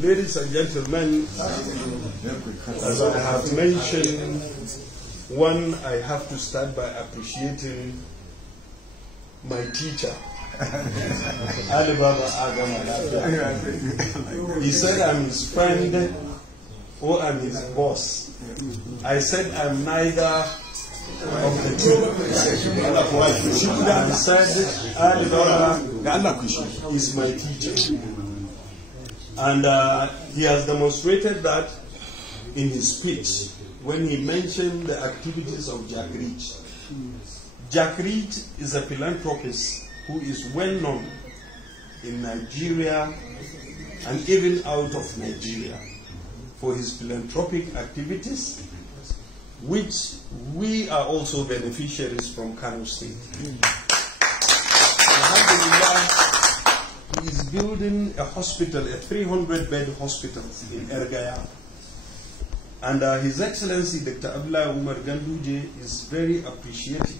Ladies and gentlemen, as I have mentioned, one, I have to start by appreciating my teacher, Ali Baba Agama. He said I'm his friend or I'm his boss. I said I'm neither of the two. He said Ali Baba is my teacher. And he has demonstrated that in his speech when he mentioned the activities of Jack Reach. Jack Reach is a philanthropist who is well known in Nigeria and even out of Nigeria for his philanthropic activities, which we are also beneficiaries from Kano State. He is building a hospital, a 300-bed hospital in Ergaya. And His Excellency Dr. Abdullah Umar Ganduje is very appreciative,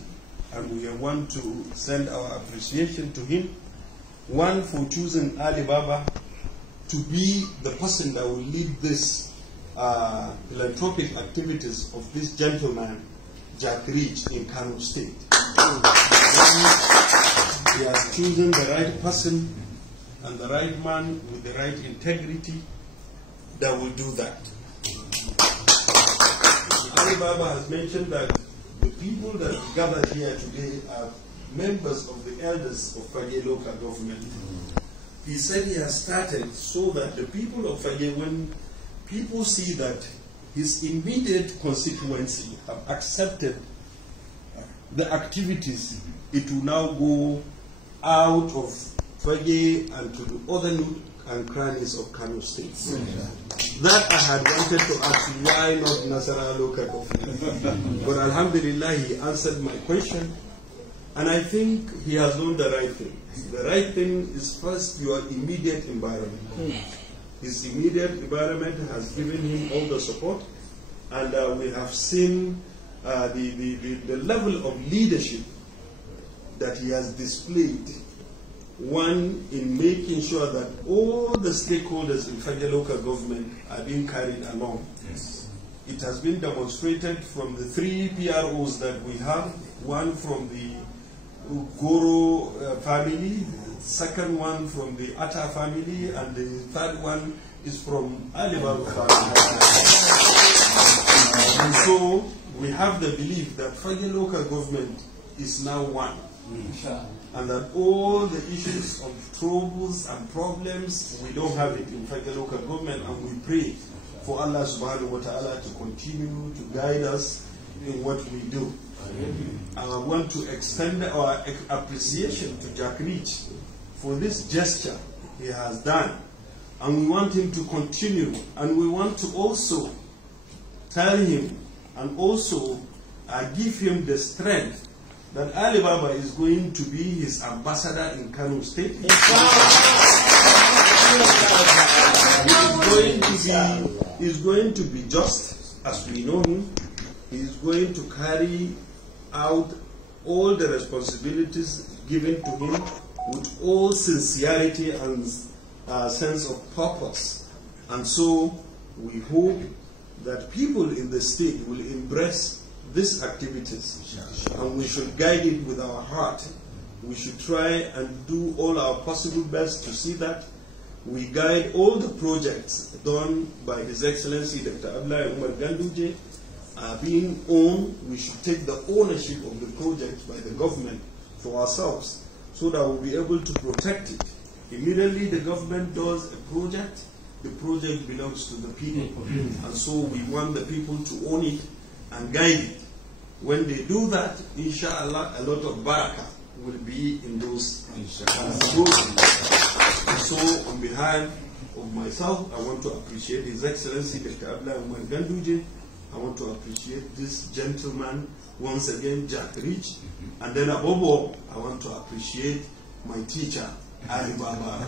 and we want to send our appreciation to him. One, for choosing Ali Baba to be the person that will lead this philanthropic activities of this gentleman, Jack Reach, in Kano State. He has chosen the right person and the right man with the right integrity that will do that. Ali Baba has mentioned that the people that gathered here today are members of the elders of Fagge local government. He said he has started so that the people of Fagge, when people see that his immediate constituency have accepted the activities, it will now go out of Fagge and to the other nook and crannies of Kano State. That I had wanted to ask, why not Nasara local government? But Alhamdulillah, he answered my question, and I think he has done the right thing. The right thing is first your immediate environment. His immediate environment has given him all the support, and we have seen the level of leadership that he has displayed. One, in making sure that all the stakeholders in federal local government are being carried along. Yes. It has been demonstrated from the 3 PROs that we have, one from the Goro family, the second one from the Atta family, and the third one is from Ali Baba family. And so we have the belief that federal local government is now one. And that all the issues of troubles and problems, we don't have it in federal local government, and we pray for Allah subhanahu wa ta'ala to continue to guide us in what we do. I want to extend our appreciation to Jack Reach for this gesture he has done, and we want him to continue, and we want to also tell him and also give him the strength that Ali Baba is going to be his ambassador in Kano State. He is going to be just, as we know him. He is going to carry out all the responsibilities given to him with all sincerity and sense of purpose. And so we hope that people in the state will embrace these activities, and we should guide it with our heart. We should try and do all our possible best to see that we guide all the projects done by His Excellency Dr. Abdullah Umar Ganduje being owned. We should take the ownership of the projects by the government for ourselves, so that we'll be able to protect it. Immediately the government does a project, the project belongs to the people, and so we want the people to own it and guide it. When they do that, inshallah, a lot of barakah will be in those. So, on behalf of myself, I want to appreciate His Excellency Dr. Abdullah Umar Ganduje. I want to appreciate this gentleman once again, Jack Reach, and then above all, I want to appreciate my teacher, Ali Baba.